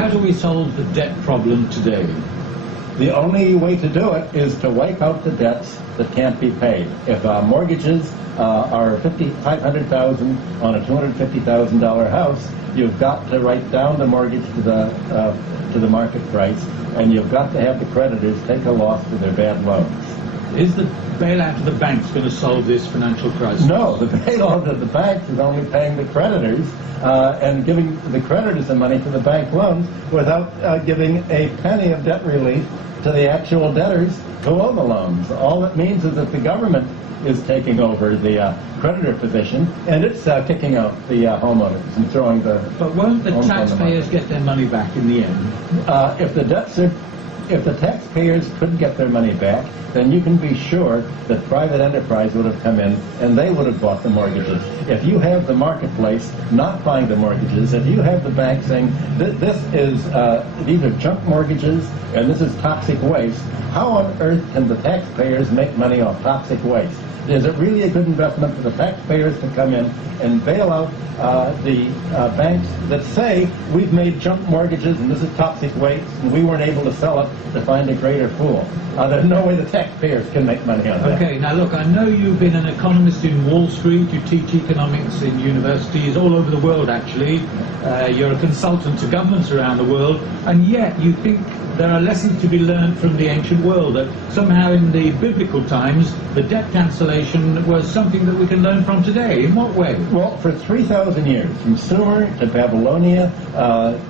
how do we solve the debt problem today? The only way to do it is to wipe out the debts that can't be paid. If mortgages are $500,000 on a $250,000 house, you've got to write down the mortgage to the market price, and you've got to have the creditors take a loss for their bad loans. Is the bailout of the banks going to solve this financial crisis? No, the bailout of the banks is only paying the creditors and giving the creditors the money for the bank loans without giving a penny of debt relief to the actual debtors who owe the loans. All it means is that the government is taking over the creditor position, and it's kicking out the homeowners and throwing the... But won't the taxpayers get their money back in the end? If the taxpayers could get their money back, then you can be sure that private enterprise would have come in and they would have bought the mortgages. If you have the marketplace not buying the mortgages, if you have the bank saying these are junk mortgages and this is toxic waste, how on earth can the taxpayers make money off toxic waste? Is it really a good investment for the taxpayers to come in and bail out the banks that say we've made junk mortgages and this is toxic waste and we weren't able to sell it to find a greater fool? There's no way the taxpayers can make money on that. Okay, now look, I know you've been an economist in Wall Street, you teach economics in universities all over the world actually, you're a consultant to governments around the world, and yet you think there are lessons to be learned from the ancient world, that somehow in the biblical times the debt cancellation was something that we can learn from today. In what way? Well, for 3,000 years, from Sumer to Babylonia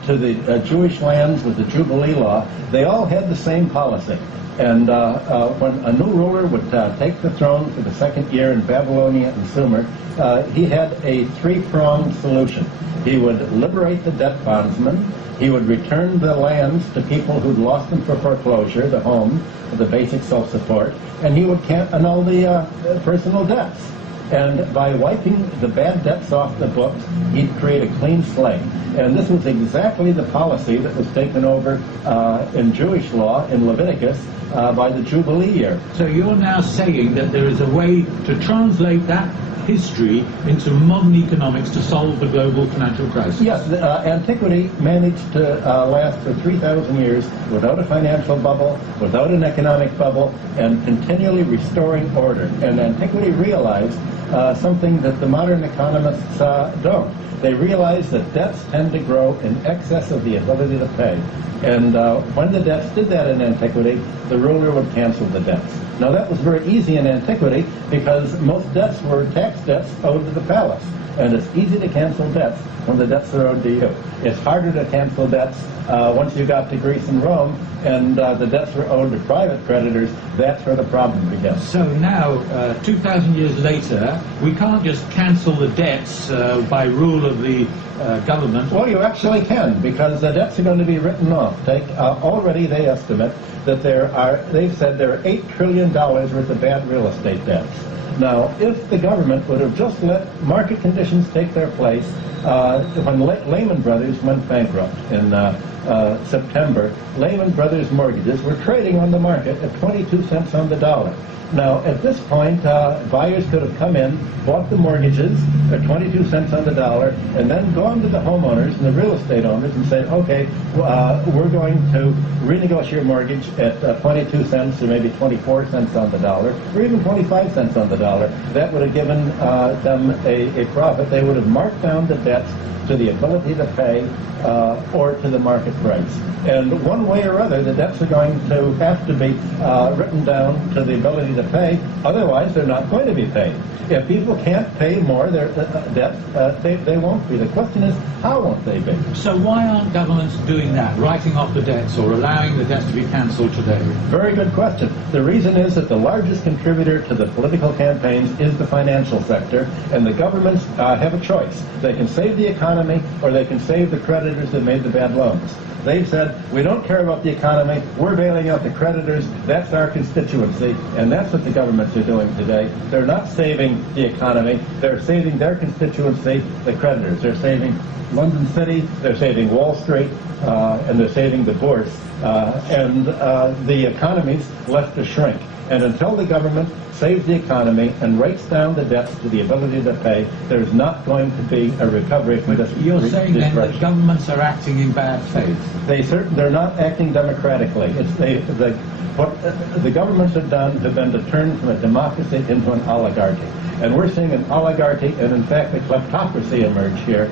to the Jewish lands with the Jubilee law, they all had the same policy. And when a new ruler would take the throne for the second year in Babylonia and Sumer, he had a three-pronged solution. He would liberate the debt bondsmen, he would return the lands to people who'd lost them for foreclosure, the home, the basic self-support, and he would annul the personal debts. And by wiping the bad debts off the books, he'd create a clean slate. And this was exactly the policy that was taken over in Jewish law in Leviticus by the Jubilee year. So you're now saying that there is a way to translate that history into modern economics to solve the global financial crisis? Yes, antiquity managed to last for 3,000 years without a financial bubble, without an economic bubble, and continually restoring order. And antiquity realized something that the modern economists don't. They realized that debts tend to grow in excess of the ability to pay. And when the debts did that in antiquity, the ruler would cancel the debts. Now that was very easy in antiquity because most debts were tax debts owed to the palace. And it's easy to cancel debts when the debts are owed to you. It's harder to cancel debts once you got to Greece and Rome and the debts were owed to private creditors. That's where the problem begins. So now, 2,000 years later, we can't just cancel the debts by rule of the government. Well, you actually can, because the debts are going to be written off. Already they estimate that they've said there are $8 trillion worth of bad real estate debts. Now, if the government would have just let market conditions take their place, when Lehman Brothers went bankrupt in September, Lehman Brothers mortgages were trading on the market at 22 cents on the dollar. Now, at this point, buyers could have come in, bought the mortgages at 22 cents on the dollar, and then gone to the homeowners and the real estate owners and said, okay, we're going to renegotiate your mortgage at 22 cents or maybe 24 cents on the dollar, or even 25 cents on the dollar. That would have given them a profit. They would have marked down the debts to the ability to pay or to the market price. And one way or other, the debts are going to have to be written down to the ability to pay, otherwise they're not going to be paid. If people can't pay more their debt, they won't be. The question is, how won't they be? So why aren't governments doing that, writing off the debts or allowing the debts to be cancelled today? Very good question. The reason is that the largest contributor to the political campaigns is the financial sector, and the governments have a choice. They can save the economy or they can save the creditors that made the bad loans. They've said, we don't care about the economy, we're bailing out the creditors, that's our constituency, and that's what the governments are doing today. They're not saving the economy, they're saving their constituency, the creditors. They're saving London City, they're saving Wall Street, and they're saving the bourse, and the economy's left to shrink. And until the government saves the economy and rates down the debts to the ability to pay, there's not going to be a recovery from this. You're saying then that governments are acting in bad faith? They're not acting democratically. What the governments have done have been to turn from a democracy into an oligarchy. And we're seeing an oligarchy and, in fact, a kleptocracy emerge here.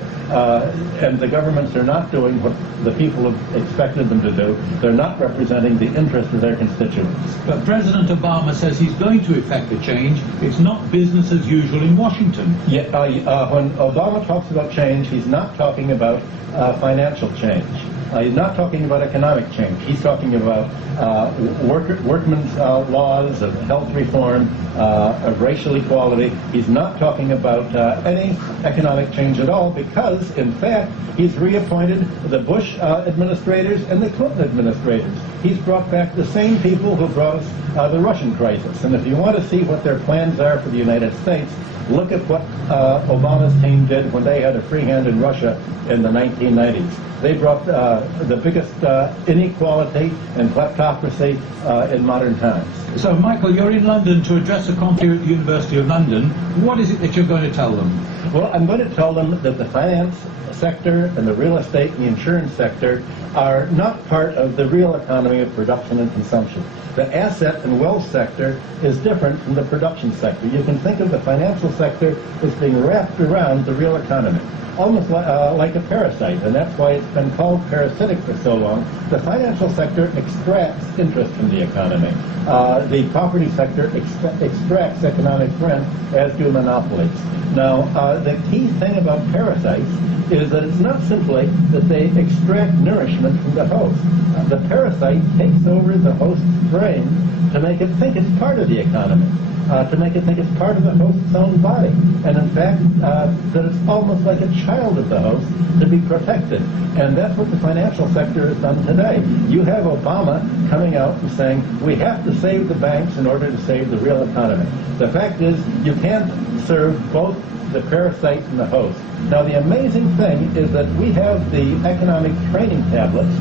And the governments are not doing what the people have expected them to do. They're not representing the interests of their constituents. But President Obama says he's going to effect a change. It's not business as usual in Washington. Yeah, when Obama talks about change, he's not talking about financial change. He's not talking about economic change. He's talking about workmen's laws, of health reform, of racial equality. He's not talking about any economic change at all because, in fact, he's reappointed the Bush administrators and the Clinton administrators. He's brought back the same people who brought us the Russian crisis. And if you want to see what their plans are for the United States, look at what Obama's team did when they had a free hand in Russia in the 1990s. They brought the biggest inequality and kleptocracy in modern times. So, Michael, you're in London to address a conference here at the University of London. What is it that you're going to tell them? Well, I'm going to tell them that the finance sector and the real estate and the insurance sector are not part of the real economy of production and consumption. The asset and wealth sector is different from the production sector. You can think of the financial sector as being wrapped around the real economy, almost like a parasite, and that's why it's been called parasitic for so long. The financial sector extracts interest from the economy. The property sector extracts economic rent, as do monopolies. Now, the key thing about parasites is that it's not simply that they extract nourishment from the host. The parasite takes over the host's brain to make it think it's part of the economy, to make it think it's part of the host's own body, and in fact that it's almost like a child of the host to be protected. And that's what the financial sector has done today. You have Obama coming out and saying we have to save the banks in order to save the real economy. The fact is you can't serve both the parasite and the host. Now, the amazing thing is that we have the economic training tablets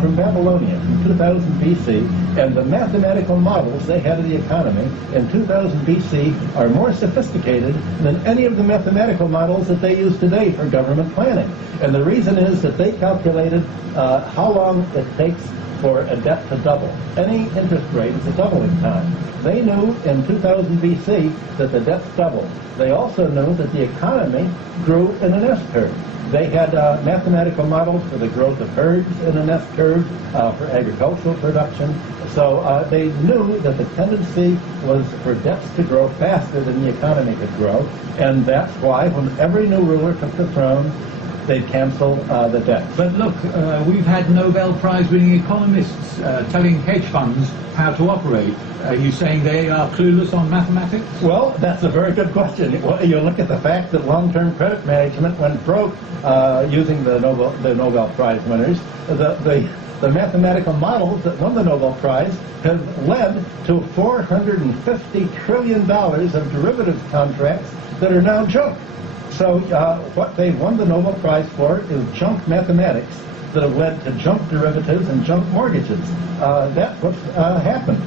from Babylonia from 2000 BC, and the mathematical models they had of the economy in 2000 BC are more sophisticated than any of the mathematical models that they use today for government planning. And the reason is that they calculated how long it takes for a debt to double. Any interest rate is a doubling time. They knew in 2000 BC that the debts doubled. They also knew that the economy grew in an S-curve. They had mathematical models for the growth of herds in an S-curve, for agricultural production. So they knew that the tendency was for debts to grow faster than the economy could grow. And that's why when every new ruler took the throne, they'd cancel the debt. But look, we've had Nobel Prize-winning economists telling hedge funds how to operate. Are you saying they are clueless on mathematics? Well, that's a very good question. You look at the fact that long-term credit management went broke using the Nobel Prize winners. The mathematical models that won the Nobel Prize have led to $450 trillion of derivatives contracts that are now junk. So what they won the Nobel Prize for is junk mathematics that have led to junk derivatives and junk mortgages. That's what's happened.